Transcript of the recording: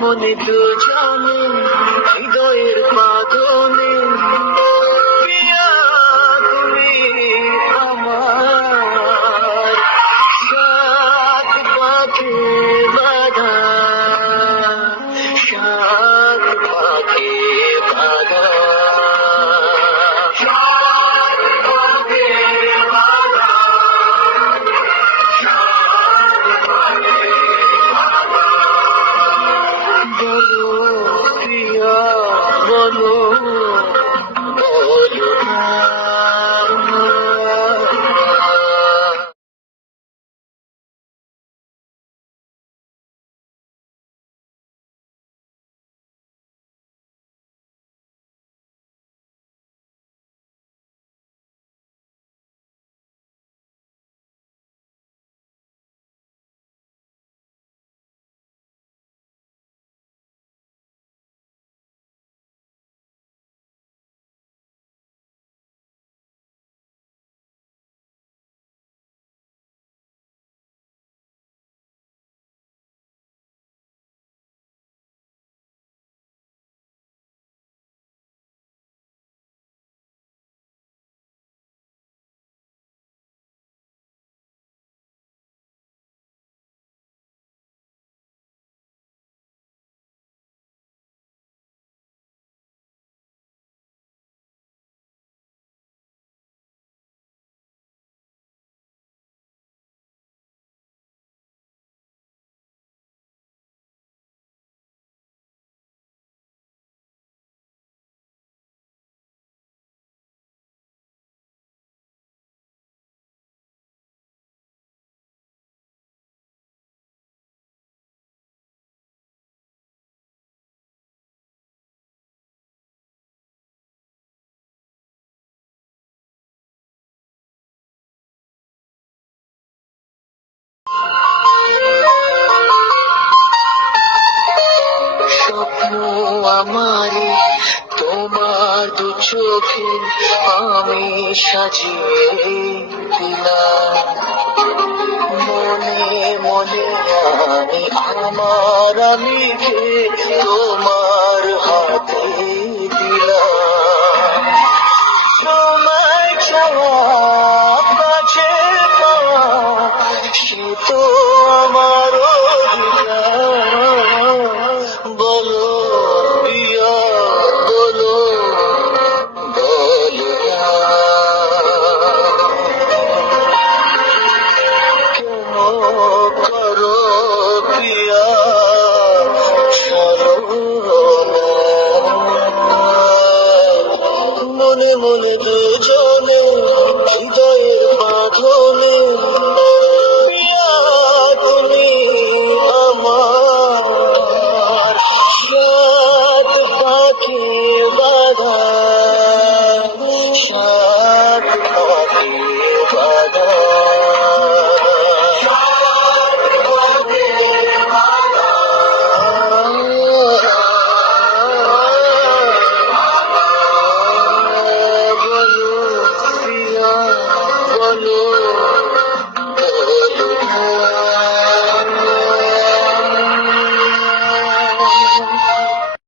মনে দুজনে হৃদয়ের পাগলে স্বপ্ন আমারে তোমার দু চোখে আমি সাজিয়ে দিলাম মনে মনে আমি আমার আমিকে তোমার